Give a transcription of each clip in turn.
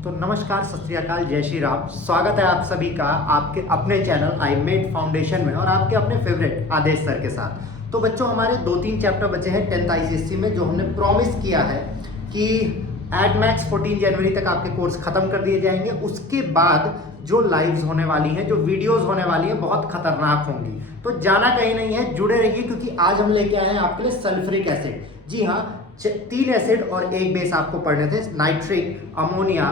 तो नमस्कार, सत श्री अकाल, जय श्री राम। स्वागत है आप सभी का आपके अपने चैनल आई मेड फाउंडेशन में और आपके अपने फेवरेट आदेश सर के साथ। तो बच्चों, हमारे 2-3 चैप्टर बचे हैं 10th ICSE में, जो हमने प्रॉमिस किया है कि एट मैक्स 14 जनवरी तक आपके कोर्स खत्म कर दिए जाएंगे। उसके बाद जो लाइव्स होने वाली हैं, जो वीडियोस होने वाली हैं, बहुत खतरनाक होंगी। तो जाना कहीं नहीं है, जुड़े रहिए, क्योंकि आज हम लेके आए हैं आपके लिए सल्फ्यूरिक एसिड। जी हाँ, 3 एसिड और 1 बेस आपको पढ़ने थे, नाइट्रिक, अमोनिया,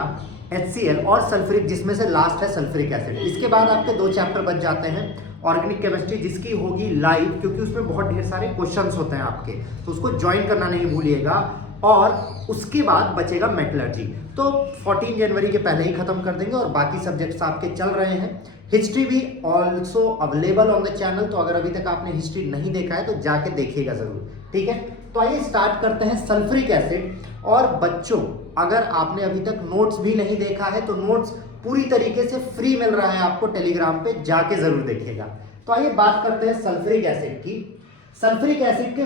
HCl और सल्फ्यूरिक, जिसमें से लास्ट है सल्फ्यूरिक एसिड। इसके बाद आपके 2 चैप्टर बच जाते हैं, ऑर्गेनिक केमिस्ट्री, जिसकी होगी लाइव, क्योंकि उसमें बहुत ढेर सारे क्वेश्चंस होते हैं आपके, तो उसको ज्वाइन करना नहीं भूलिएगा। और उसके बाद बचेगा मेटलर्जी, तो 14 जनवरी के पहले ही खत्म कर देंगे और बाकी सब्जेक्ट्स आपके चल रहे हैं। हिस्ट्री भी also available on the channel, तो अगर अभी तक आपने हिस्ट्री नहीं देखा है तो जाके देखिएगा जरूर, ठीक है। तो आइए स्टार्ट करते हैं सल्फ्यूरिक एसिड। और बच्चों, अगर आपने अभी तक नोट्स भी नहीं देखा है तो नोट्स पूरी तरीके से फ्री मिल रहा है आपको टेलीग्राम पे, जाके जरूर देखिएगा। तो आइए बात करते हैं सल्फ्यूरिक एसिड की। सल्फ्यूरिक एसिड के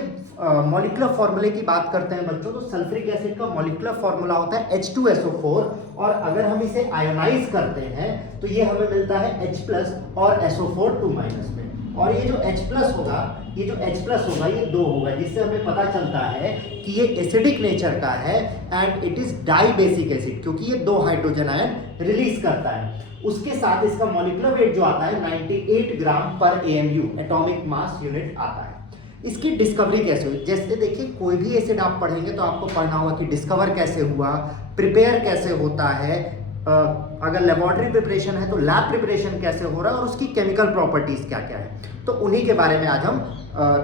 मॉलिक्यूलर फॉर्मूले की बात करते हैं बच्चों। तो सल्फ्यूरिक एसिड का मॉलिक्यूलर फॉर्मूला होता है H2SO4, और अगर हम इसे आयोनाइज करते हैं तो ये हमें मिलता है H+ और SO4 2- में। और ये जो H+ होगा, ये ये 2 होगा, जिससे हमें पता चलता है कि ये एसिडिक नेचर का है and it is dibasic acid, क्योंकि ये 2 हाइड्रोजन आयन रिलीज करता है। उसके साथ इसका मॉलिक्यूलर वेट जो आता है 98 ग्राम पर AMU, एटॉमिक मास यूनिट आता है। इसकी डिस्कवरी कैसे हुई? जैसे देखिए, कोई भी एसिड आप पढ़ेंगे तो आपको पढ़ना होगा कि डिस्कवर कैसे हुआ, प्रिपेयर कैसे होता है, अगर लेबोरेटरी प्रिपरेशन है तो लैब प्रिपरेशन कैसे हो रहा है, और उसकी केमिकल प्रॉपर्टीज क्या क्या है, तो उन्हीं के बारे में आज हम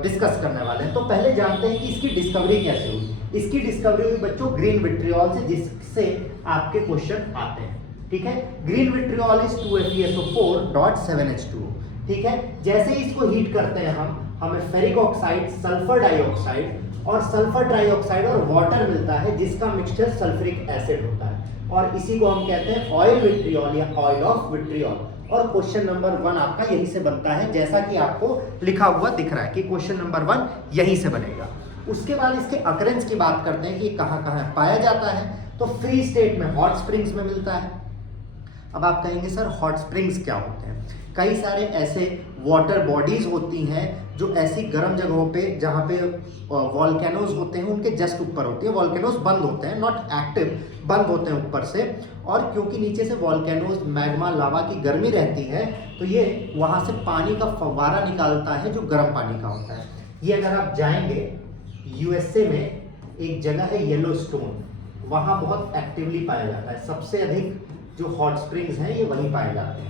डिस्कस करने वाले हैं। तो पहले जानते हैं कि इसकी डिस्कवरी कैसे हुई। इसकी डिस्कवरी हुई बच्चों ग्रीन विट्रियोल से, जिससे आपके क्वेश्चन आते हैं, ठीक है। ग्रीन विट्रियोल इज 2FeSO4.7H2, ठीक है। जैसे ही इसको हीट करते हैं हमें फेरिक ऑक्साइड, सल्फर डाइऑक्साइड और सल्फर ट्राइऑक्साइड और वाटर मिलता है, जिसका मिक्सचर सल्फ्यूरिक एसिड होता है, और इसी को हम कहते हैं ऑयल विट्रियोल या ऑयल ऑफ विट्रियोल। और क्वेश्चन नंबर 1 आपका यहीं से बनता है, जैसा कि आपको लिखा हुआ दिख रहा है कि क्वेश्चन नंबर 1 यहीं से बनेगा। उसके बाद इसके अकरेंस की बात करते हैं कि कहाँ कहाँ पाया जाता है। तो फ्री स्टेट में हॉट स्प्रिंग्स में मिलता है। अब आप कहेंगे सर हॉट स्प्रिंग्स क्या होते हैं? कई सारे ऐसे वाटर बॉडीज होती हैं जो ऐसी गर्म जगहों पे, जहाँ पे वॉल्केनोज होते हैं, उनके जस्ट ऊपर होती है। वॉल्केनोज बंद होते हैं, नॉट एक्टिव, बंद होते हैं ऊपर से, और क्योंकि नीचे से वॉल्केनोज, मैग्मा, लावा की गर्मी रहती है, तो ये वहाँ से पानी का फव्वारा निकालता है जो गर्म पानी का होता है। ये अगर आप जाएंगे USA में, एक जगह है येलोस्टोन, वहाँ बहुत एक्टिवली पाया जाता है। सबसे अधिक जो हॉट स्प्रिंग्स हैं ये वहीं पाए जाते हैं।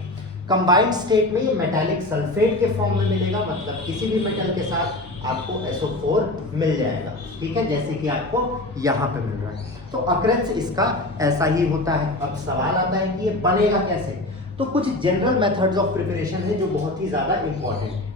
कंबाइंड स्टेट में ये मेटालिक सल्फेट के फॉर्म में मिलेगा, मतलब किसी भी मेटल के साथ आपको SO4 मिल जाएगा, ठीक है, जैसे कि आपको यहाँ पे मिल रहा है। तो अकरेंस इसका ऐसा ही होता है। अब सवाल आता है कि ये बनेगा कैसे। तो कुछ जनरल मेथड्स ऑफ प्रिपरेशन है जो बहुत ही ज्यादा इंपॉर्टेंट है।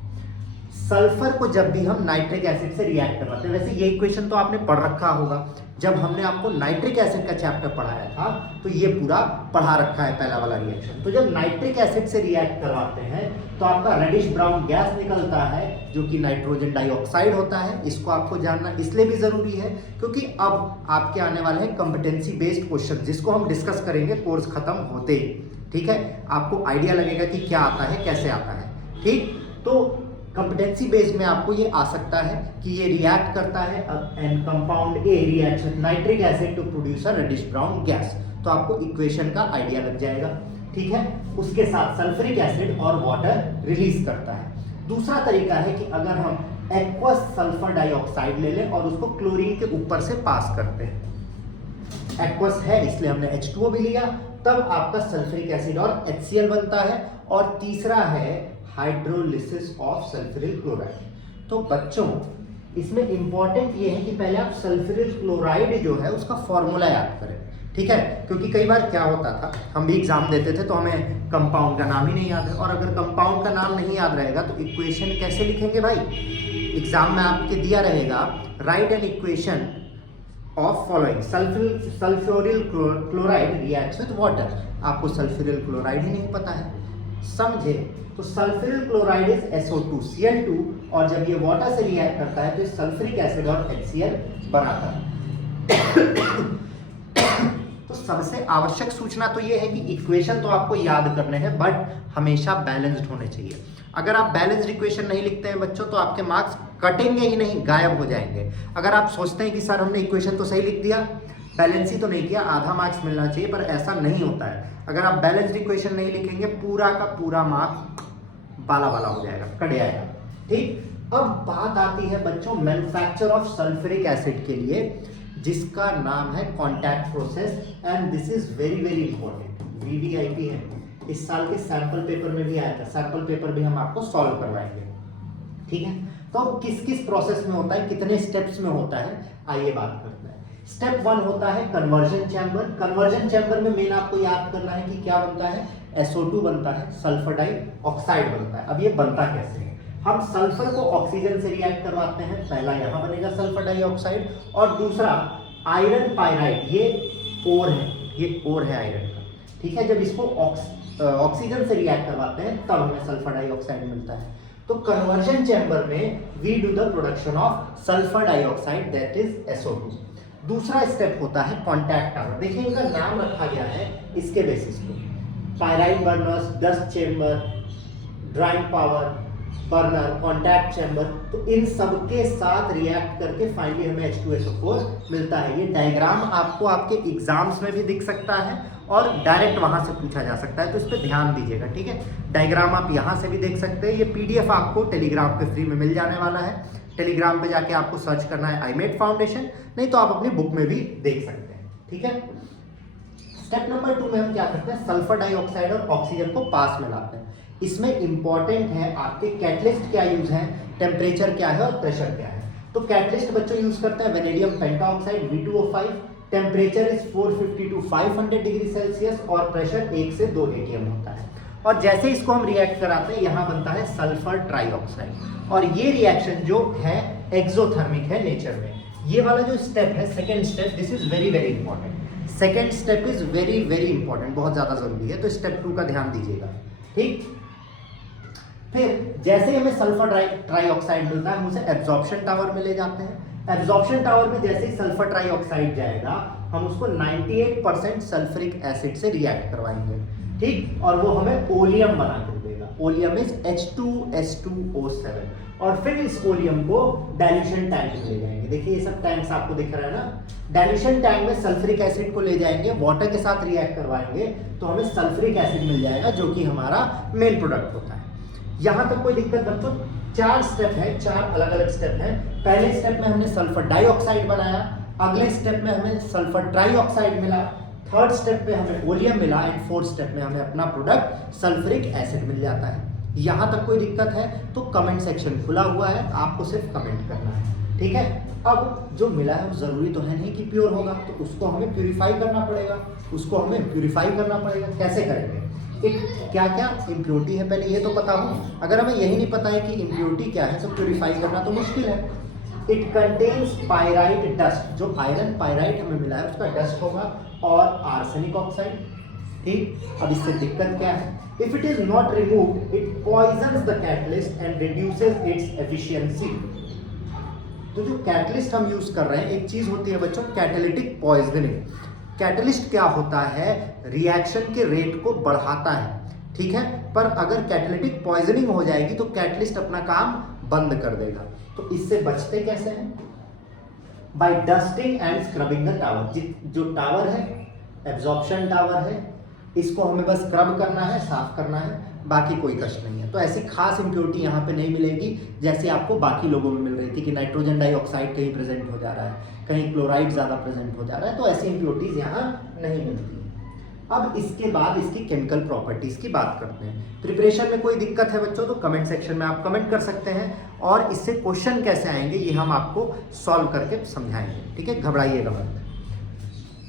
सल्फर को जब भी हम नाइट्रिक एसिड से रिएक्ट करवाते हैं, वैसे ये इक्वेशन तो आपने पढ़ रखा होगा, जब हमने आपको नाइट्रिक एसिड का चैप्टर पढ़ाया था तो ये पूरा पढ़ा रखा है पहला वाला रिएक्शन। तो जब नाइट्रिक एसिड से रिएक्ट करवाते हैं तो आपका रेडिश ब्राउन गैस निकलता है, जो कि नाइट्रोजन डाइऑक्साइड होता है। इसको आपको जानना इसलिए भी जरूरी है क्योंकि अब आपके आने वाले हैं कॉम्पिटेंसी बेस्ड क्वेश्चन, जिसको हम डिस्कस करेंगे कोर्स खत्म होते, ठीक है। आपको आइडिया लगेगा कि क्या आता है, कैसे आता है, ठीक। तो कॉम्पिटेंसी बेस में आपको ये आ सकता है कि ये रिएक्ट करता है and compound A reacts with nitric acid to produce a reddish brown gas, तो आपको इक्वेशन का आइडिया लग जाएगा, ठीक है। उसके साथ सल्फ्यूरिक एसिड और वाटर रिलीज करता है। दूसरा तरीका है कि अगर हम एक्वस सल्फर डाइऑक्साइड ले लें और उसको क्लोरीन के ऊपर से पास करते हैं। एक्वस है इसलिए हमने H2O भी लिया, तब आपका सल्फ्यूरिक एसिड और HCl बनता है। और तीसरा है हाइड्रोलिसिस ऑफ सल्फ्यूरिल क्लोराइड। तो बच्चों, इसमें इंपॉर्टेंट ये है कि पहले आप सल्फ्यूरिल क्लोराइड जो है उसका फॉर्मूला याद करें, ठीक है। क्योंकि कई बार क्या होता था, हम भी एग्जाम देते थे तो हमें कंपाउंड का नाम ही नहीं याद है, और अगर कंपाउंड का नाम नहीं याद रहेगा तो इक्वेशन कैसे लिखेंगे भाई? एग्जाम में आपके दिया रहेगा right an equation of following, sulphuryl chloride reacts with water. आपको सल्फ्यूरिल क्लोराइड ही नहीं पता है, समझे? तो सल्फ्यूरिल क्लोराइड इज SO2Cl2, और जब ये वाटर से रिएक्ट करता है तो ये सल्फ्यूरिक एसिड और HCl बनाता है। तो सबसे आवश्यक सूचना तो ये है कि इक्वेशन तो आपको याद करने हैं, बट हमेशा बैलेंस्ड होने चाहिए। अगर आप बैलेंस्ड इक्वेशन नहीं लिखते हैं बच्चों तो आपके मार्क्स कटेंगे ही नहीं, गायब हो जाएंगे। अगर आप सोचते हैं कि सर हमने इक्वेशन तो सही लिख दिया, बैलेंस ही तो नहीं किया, आधा मार्क्स मिलना चाहिए, पर ऐसा नहीं होता है। अगर आप बैलेंस्ड इक्वेशन नहीं लिखेंगे पूरा का पूरा मार्क्स बाला बाला हो जाएगा, कट जाएगा। ठीक, अब बात आती है बच्चों मैन्युफैक्चर ऑफ सल्फ्यूरिक एसिड के लिए, जिसका नाम है contact process, and this is very very important. VVIP है, इस साल के सैंपल पेपर में भी आया था, सैंपल पेपर भी हम आपको सॉल्व करवाएंगे। ठीक है, तो किस किस प्रोसेस में होता है, कितने स्टेप्स में होता है, आइए बात करते हैं। स्टेप 1 होता है कन्वर्जन चैम्बर। कन्वर्जन चैम्बर में मेन आपको याद करना है कि क्या बनता है, SO2 बनता है, सल्फर डाइऑक्साइड बनता है। अब ये बनता कैसे है, हम सल्फर को ऑक्सीजन से रिएक्ट करवाते हैं, पहला यहाँ बनेगा सल्फर डाइऑक्साइड, और दूसरा आयरन पायराइड, ये ओर है, ये ओर है आयरन का। ठीक है, जब इसको ऑक्सीजन से रिएक्ट करवाते हैं तब हमें सल्फर डाइऑक्साइड मिलता है। तो कन्वर्जन चैम्बर में we do the production of sulphur dioxide, that is SO2। दूसरा स्टेप होता है कॉन्टैक्ट टावर। देखिए इनका नाम रखा गया है इसके बेसिस पे, pyrite burners, dust chamber, drying power burner, contact chamber, तो इन सब के साथ रिएक्ट करके फाइनली हमें H2SO4 मिलता है। ये डायग्राम आपको आपके एग्जाम्स में भी दिख सकता है और डायरेक्ट वहां से पूछा जा सकता है, तो इस पर ध्यान दीजिएगा। ठीक है, डायग्राम आप यहाँ से भी देख सकते हैं, ये PDF आपको टेलीग्राम पे फ्री में मिल जाने वाला है। टेलीग्राम पे जाके आपको सर्च करना है iMate फाउंडेशन, नहीं तो आप अपनी बुक में भी देख सकते हैं। ठीक है, स्टेप नंबर 2 में हम क्या करते हैं, सल्फर डाइऑक्साइड और ऑक्सीजन को पास में लाते हैं। इसमें इंपॉर्टेंट है आपके कैटलिस्ट क्या यूज है, टेम्परेचर क्या है और प्रेशर क्या है। तो कैटलिस्ट बच्चों यूज करते हैं vanadium pentoxide V2O5, temperature is 450 to 500 degree Celsius और प्रेशर 1 से 2 atm होता है। और जैसे इसको हम रिएक्ट कराते हैं यहाँ बनता है सल्फर ट्राइऑक्साइड, और ये रिएक्शन जो है एक्सोथर्मिक है नेचर में। ये वाला जो स्टेप है second step, this is very very important. Second step is very very important, बहुत ज्यादा जरूरी है, तो स्टेप 2 का ध्यान दीजिएगा। ठीक, फिर जैसे हमें सल्फर ट्राइऑक्साइड मिलता है हम उसे एब्जॉर्प्शन टावर में ले जाते हैं। एब्जॉर्प्शन टावर में जैसे ही सल्फर ट्राइऑक्साइड जाएगा हम उसको 98% सल्फ्यूरिक एसिड से रिएक्ट करवाएंगे। ठीक, और वो हमें ओलियम बना कर देगा, ओलियम इज H2S2O7, और फिर इस ओलियम को डाइल्यूशन टैंक में ले जाएंगे। देखिए ये सब टैंक्स आपको दिख रहा है ना, डाइल्यूशन टैंक में सल्फ्यूरिक एसिड को ले जाएंगे, वाटर के साथ रिएक्ट करवाएंगे तो हमें सल्फ्यूरिक एसिड मिल जाएगा, जो कि हमारा मेन प्रोडक्ट होता है। यहां तक कोई दिक्कत बच्चों, 4 स्टेप है, 4 अलग अलग स्टेप है। पहले स्टेप में हमने सल्फर डाइऑक्साइड बनाया, अगले स्टेप में हमें सल्फर ट्राइऑक्साइड मिला, थर्ड स्टेप में हमें ओलियम मिला, एंड फोर्थ स्टेप में हमें अपना प्रोडक्ट सल्फ्यूरिक एसिड मिल जाता है। यहां तक कोई दिक्कत है तो कमेंट सेक्शन खुला हुआ है, आपको सिर्फ कमेंट करना है। ठीक है, अब जो मिला है वो जरूरी तो है नहीं कि प्योर होगा, तो उसको हमें प्यूरिफाई करना पड़ेगा, उसको हमें प्यूरिफाई करना पड़ेगा। कैसे करेंगे, क्या क्या इम्प्योरिटी है पहले ये तो पता हो। अगर हमें यही नहीं पता है कि इम्प्योरिटी क्या है तो प्यूरिफाई करना तो मुश्किल है। इट कंटेन्स पायराइट डस्ट, जो आयरन पायराइट हमें मिला है उसका डस्ट होगा, और आर्सेनिक ऑक्साइड। ठीक, अब इससे दिक्कत क्या है, if it is not removed it poisons the catalyst and reduces its efficiency. तो जो कैटलिस्ट हम यूज कर रहे हैं, एक चीज होती है बच्चों कैटालिटिक पॉइजनिंग। कैटलिस्ट क्या होता है, रिएक्शन के रेट को बढ़ाता है। ठीक है, पर अगर कैटालिटिक पॉइजनिंग हो जाएगी तो कैटलिस्ट अपना काम बंद कर देगा। तो इससे बचते कैसे हैं, by dusting and scrubbing the tower. जो टावर है एब्जॉर्प्शन टावर है, इसको हमें बस स्क्रब करना है, साफ करना है, बाकी कोई कष्ट नहीं है। तो ऐसी खास इम्प्योरिटी यहाँ पे नहीं मिलेगी जैसे आपको बाकी लोगों में मिल रही थी कि नाइट्रोजन डाइऑक्साइड कहीं प्रेजेंट हो जा रहा है, कहीं क्लोराइड ज़्यादा प्रेजेंट हो जा रहा है, तो ऐसी इम्प्योरिटीज़ यहाँ नहीं मिलती। अब इसके बाद इसकी केमिकल प्रॉपर्टीज़ की बात करते हैं। प्रिपरेशन में कोई दिक्कत है बच्चों तो कमेंट सेक्शन में आप कमेंट कर सकते हैं, और इससे क्वेश्चन कैसे आएंगे ये हम आपको सॉल्व करके समझाएंगे। ठीक है, घबराइएगा मत।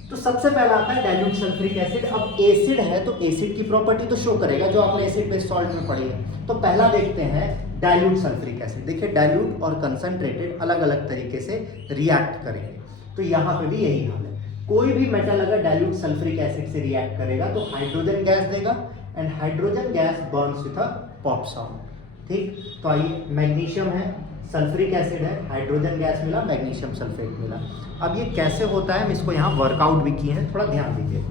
तो सबसे पहला आता है डाइल्यूट सल्फ्यूरिक एसिड। अब एसिड है तो एसिड की प्रॉपर्टी तो शो करेगा जो आपने एसिड बेस सॉल्ट में पढ़ी है। तो पहला देखते हैं डाइल्यूट सल्फ्यूरिक एसिड। देखिए डाइल्यूट और कंसंट्रेटेड अलग अलग तरीके से रिएक्ट करेंगे, तो यहाँ पे भी यही हाल है। कोई भी मेटल अगर डाइल्यूट सल्फ्यूरिक एसिड से रिएक्ट करेगा तो हाइड्रोजन गैस देगा, and hydrogen gas Burns with a pop sound. ठीक, तो आइए मैग्नीशियम है, सल्फ्यूरिक एसिड है, हाइड्रोजन गैस मिला, मैग्नीशियम सल्फेट मिला। अब ये कैसे होता है हम इसको यहाँ वर्कआउट भी किए हैं, थोड़ा ध्यान दीजिए।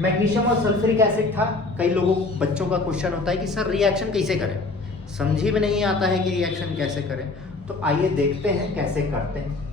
मैग्नीशियम और सल्फ्यूरिक एसिड था। कई लोगों बच्चों का क्वेश्चन होता है कि सर रिएक्शन कैसे करें, समझी में नहीं आता है कि रिएक्शन कैसे करें। तो आइए देखते हैं कैसे करते हैं।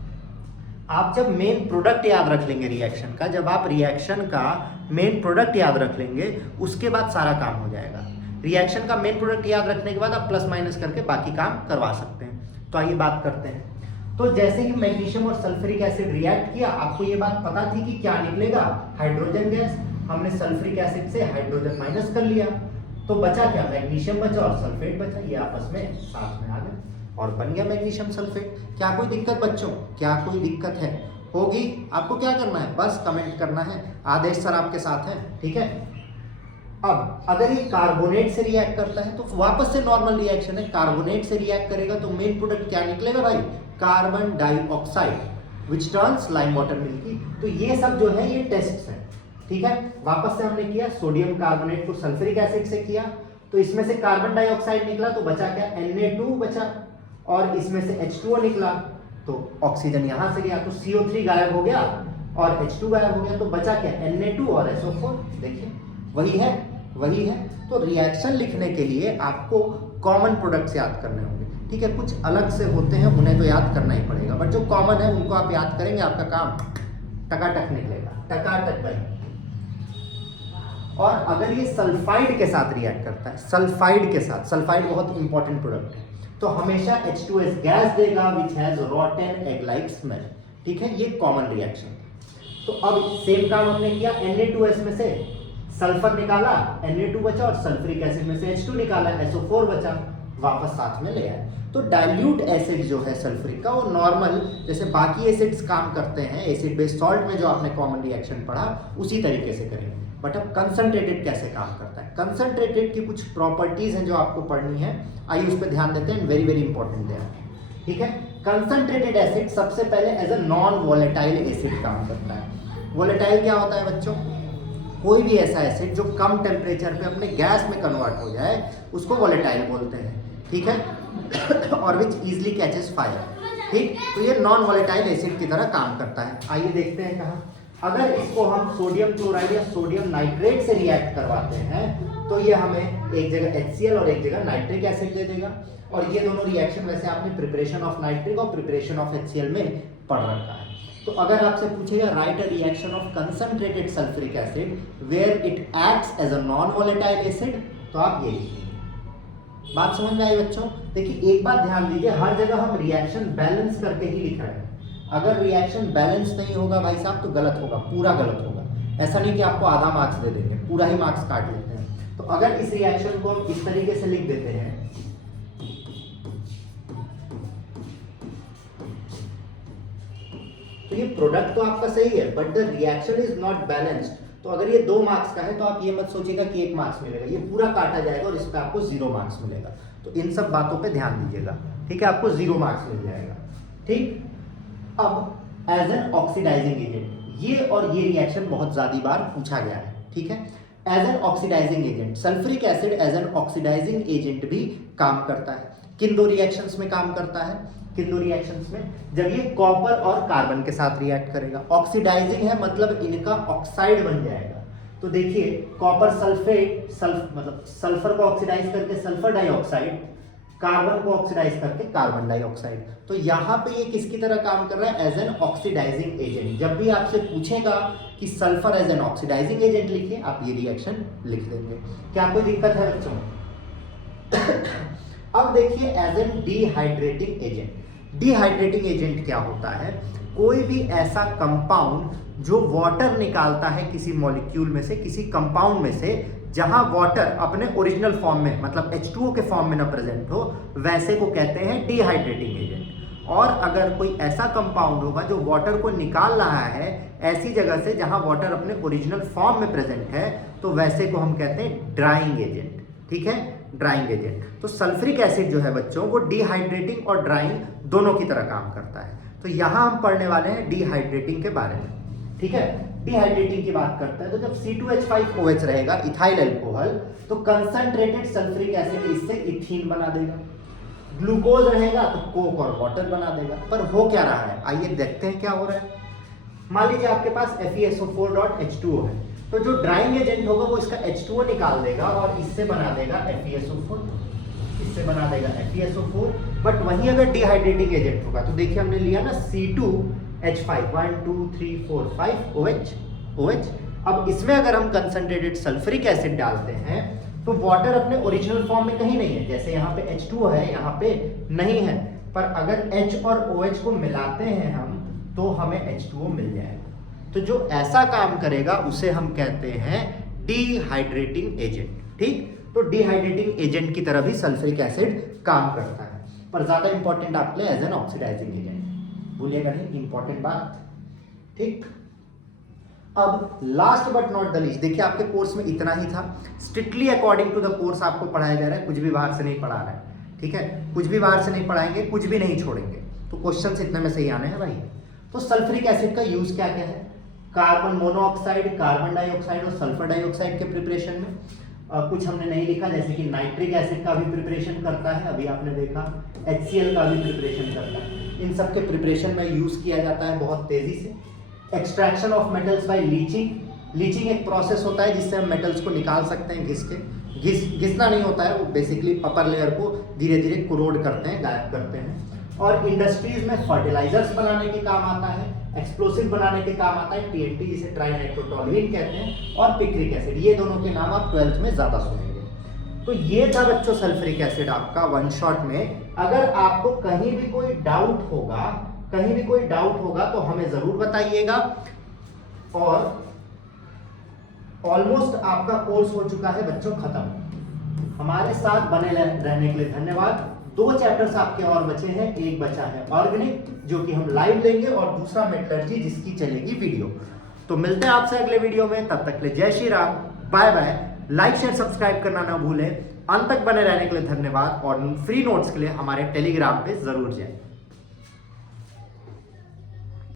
आप जब मेन प्रोडक्ट याद रख लेंगे रिएक्शन का, जब आप रिएक्शन का मेन प्रोडक्ट याद रख लेंगे उसके बाद सारा काम हो जाएगा। रिएक्शन का मेन प्रोडक्ट याद रखने के बाद आप प्लस माइनस करके बाकी काम करवा सकते हैं। तो आइए बात करते हैं। तो जैसे ही मैग्नीशियम और सल्फ्यूरिक एसिड रिएक्ट किया, आपको ये बात पता थी कि क्या निकलेगा, हाइड्रोजन गैस। हमने सल्फ्यूरिक एसिड से हाइड्रोजन माइनस कर लिया, तो बचा क्या, मैग्नीशियम बचा और सल्फेट बचा। ये आपस में साथ में आ गए और बन गया मैग्नीशियम सल्फेट। क्या कोई दिक्कत बच्चों, क्या कोई दिक्कत है? होगी। आपको क्या करना है, बस कमेंट करना है। आदेश सर आपके साथ हैं, ठीक है। अब अगर ये कार्बोनेट से रिएक्ट करता है तो वापस से नॉर्मल रिएक्शन है। कार्बोनेट से रिएक्ट करेगा तो मेन प्रोडक्ट क्या निकलेगा भाई, carbon dioxide, which turns lime water milky. तो ये सब जो है ये टेस्ट्स हैं, ठीक है। वापस से हमने किया, सोडियम कार्बोनेट को सल्फ्यूरिक एसिड से किया, तो इसमें से कार्बन डाइऑक्साइड निकला तो बचा क्या, Na2 बचा, और इसमें से H2O निकला तो ऑक्सीजन यहां से गया तो CO3 गायब हो गया और H2 गायब हो गया, तो बचा क्या, Na2 और SO4। देखिए वही है, वही है। तो रिएक्शन लिखने के लिए आपको कॉमन प्रोडक्ट्स याद करने होंगे, ठीक है। कुछ अलग से होते हैं उन्हें तो याद करना ही पड़ेगा, बट जो कॉमन है उनको आप याद करेंगे, आपका काम टकाटक निकलेगा, टकाटक भाई। और अगर ये सल्फाइड के साथ रिएक्ट करता है, सल्फाइड के साथ, सल्फाइड बहुत इंपॉर्टेंट प्रोडक्ट है, तो हमेशा H2S गैस देगा which has रॉटन egg like smell, ठीक है। ये कॉमन रिएक्शन। तो अब सेम काम हमने किया, Na2S में से सल्फर निकाला, Na2 बचा, और सल्फ्यूरिक एसिड में से H2 निकाला, SO4 बचा, वापस साथ में ले आए। तो डाइल्यूट एसिड जो है सल्फ्यूरिक का, वो नॉर्मल जैसे बाकी एसिड्स काम करते हैं, एसिड बेस सॉल्ट में जो आपने कॉमन रिएक्शन पढ़ा उसी तरीके से करेंगे। बट अब कंसंट्रेटेड कैसे काम करता है, कंसंट्रेटेड की कुछ प्रॉपर्टीज हैं जो आपको पढ़नी है, आइए उस पर ध्यान देते हैं, वेरी वेरी इंपॉर्टेंट है, ठीक है। कंसंट्रेटेड एसिड सबसे पहले as a non volatile acid काम करता है। वोलेटाइल क्या होता है बच्चों, कोई भी ऐसा एसिड जो कम टेम्परेचर पे अपने गैस में कन्वर्ट हो जाए उसको वोलेटाइल बोलते हैं, ठीक है। और विच इजली कैचेस फायर, ठीक। तो ये नॉन वोलेटाइल एसिड की तरह काम करता है। आइए देखते हैं कहाँ। अगर इसको हम सोडियम क्लोराइड या सोडियम नाइट्रेट से रिएक्ट करवाते हैं तो ये हमें एक जगह HCl और एक जगह नाइट्रिक एसिड दे देगा। और ये दोनों रिएक्शन वैसे आपने प्रिपरेशन ऑफ नाइट्रिक और प्रिपरेशन ऑफ HCl में पढ़ रखा है। तो अगर आपसे पूछेगा write a reaction of concentrated sulphuric acid where it acts as a non volatile acid, तो आप ये लिखिए। बात समझ में आई बच्चों? देखिए एक बात ध्यान दीजिए, हर जगह हम रिएक्शन बैलेंस करके ही लिख रहे हैं। अगर रिएक्शन बैलेंस नहीं होगा भाई साहब तो गलत होगा, पूरा गलत होगा। ऐसा नहीं कि आपको आधा मार्क्स दे देंगे, पूरा ही मार्क्स काट लेते हैं। तो अगर इस रिएक्शन को हम इस तरीके से लिख देते हैं, तो ये प्रोडक्ट तो आपका सही है but the reaction is not balanced. तो अगर ये 2 मार्क्स का है तो आप ये मत सोचिएगा कि 1 मार्क्स मिलेगा, ये पूरा काटा जाएगा और इस पर आपको 0 मार्क्स मिलेगा। तो इन सब बातों पे ध्यान दीजिएगा, ठीक है। आपको 0 मार्क्स मिल जाएगा, ठीक। अब एज एन ऑक्सीडाइजिंग एजेंट, ये और ये रिएक्शन बहुत ज्यादा बार पूछा गया है, ठीक है। As an oxidising agent, sulphuric acid as an oxidising agent भी काम करता है। किन 2 रिएक्शंस में काम करता है, किन 2 रिएक्शंस में, जब ये कॉपर और कार्बन के साथ रिएक्ट करेगा। ऑक्सीडाइजिंग है मतलब इनका ऑक्साइड बन जाएगा। तो देखिए कॉपर सल्फेट, मतलब सल्फर को ऑक्सीडाइज करके सल्फर डाइऑक्साइड, कार्बन को ऑक्सीडाइज करके कार्बन डाइऑक्साइड। तो यहाँ पे ये किसकी तरह काम कर रहा है, एज एन ऑक्सीडाइजिंग एजेंट। जब भी आपसे पूछेगा कि sulphur as an oxidising agent लिखिए, आप ये रिएक्शन लिख देंगे। क्या कोई दिक्कत है बच्चों? अब देखिए as an dehydrating agent. Dehydrating agent क्या होता है, कोई भी ऐसा कंपाउंड जो वाटर निकालता है किसी मॉलिक्यूल में से, किसी कंपाउंड में से, जहां वाटर अपने ओरिजिनल फॉर्म में मतलब H2O के फॉर्म में ना प्रेजेंट हो, वैसे को कहते हैं डिहाइड्रेटिंग एजेंट। और अगर कोई ऐसा कंपाउंड होगा जो वाटर को निकाल रहा है ऐसी जगह से जहां वाटर अपने ओरिजिनल फॉर्म में प्रेजेंट है, तो वैसे को हम कहते हैं ड्राइंग एजेंट, ठीक है, ड्राइंग एजेंट। तो सल्फ्यूरिक एसिड जो है बच्चों वो डिहाइड्रेटिंग और ड्राइंग दोनों की तरह काम करता है। तो यहां हम पढ़ने वाले हैं डिहाइड्रेटिंग के बारे में, ठीक है। डिहाइड्रेटिंग की बात करते हैं तो जब C2H5OH रहेगा इथाइल अल्कोहल, तो कंसंट्रेटेड सल्फ्यूरिक एसिड इससे इथीन बना देगा। ग्लूकोज रहेगा तो कोक और वाटर बना देगा। पर हो क्या रहा है, आइए देखते हैं क्या हो रहा है। मान लीजिए आपके पास FeSO4.H2O है, तो जो ड्राइंग एजेंट होगा वो इसका H2O निकाल देगा और इससे बना देगा FeSO4, इससे बना देगा FeSO4। बट वहीं अगर डिहाइड्रेटिंग एजेंट होगा तो देखिए हमने लिया ना C2H5, 1 2 3 4 5 OH। अब इसमें अगर हम कंसंट्रेटेड सल्फ्यूरिक एसिड डालते हैं तो वाटर अपने ओरिजिनल फॉर्म में कहीं नहीं है, जैसे यहाँ पे H2O है यहाँ पे नहीं है, पर अगर H और OH को मिलाते हैं हम तो हमें H2O मिल जाएगा। तो जो ऐसा काम करेगा उसे हम कहते हैं डिहाइड्रेटिंग एजेंट। ठीक, तो डिहाइड्रेटिंग एजेंट की तरह भी सल्फ्यूरिक एसिड काम करता है, पर ज्यादा इंपॉर्टेंट आपके लिए एज एन ऑक्सीडाइजिंग एजेंट, भूलिएगा नहीं, इंपॉर्टेंट बात। ठीक, अब last but not the least, देखिए आपके कोर्स में इतना ही था, strictly according to the course आपको पढ़ाया जा रहा है, कुछ भी बाहर से नहीं पढ़ा रहा है। ठीक है, कुछ भी बाहर से नहीं पढ़ाएंगे, कुछ भी नहीं छोड़ेंगे, तो क्वेश्चन इतने में सही आने हैं भाई। तो सल्फ्यूरिक एसिड का यूज क्या क्या है? कार्बन मोनोऑक्साइड, कार्बन डाइऑक्साइड और सल्फर डाइऑक्साइड के प्रिपरेशन में। कुछ हमने नहीं लिखा, जैसे कि नाइट्रिक एसिड का भी प्रिपरेशन करता है, अभी आपने देखा HCl का भी प्रिपरेशन करता है। इन सब के प्रिपरेशन में यूज किया जाता है बहुत तेजी से। Extraction of metals by leaching एक प्रोसेस होता है जिससे हम मेटल्स को निकाल सकते हैं घिस के। घिसना नहीं होता है, वो बेसिकली अपर लेयर को धीरे धीरे कोरोड करते हैं, गायब करते हैं। और इंडस्ट्रीज में फर्टिलाइजर्स बनाने के काम आता है, एक्सप्लोसिव बनाने के काम आता है, TNT जिसे ट्राइनाइट्रोटोलुइन कहते हैं, और पिक्रिक एसिड, ये दोनों के नाम आप 12th में ज्यादा सुनेंगे। तो ये था बच्चों सल्फ्यूरिक एसिड आपका वन शॉट में। अगर आपको कहीं भी कोई डाउट होगा तो हमें जरूर बताइएगा। और ऑलमोस्ट आपका कोर्स हो चुका है बच्चों खत्म। हमारे साथ बने रहने के लिए धन्यवाद। 2 चैप्टर्स आपके और बचे हैं, एक बचा है ऑर्गेनिक जो कि हम लाइव लेंगे, और दूसरा मेटलर्जी जिसकी चलेगी वीडियो। तो मिलते हैं आपसे अगले वीडियो में, तब तक के लिए जय Shri Ram, bye bye. Like share subscribe करना ना भूलें। अंत तक बने रहने के लिए धन्यवाद, और फ्री नोट्स के लिए हमारे टेलीग्राम पे जरूर जाएं।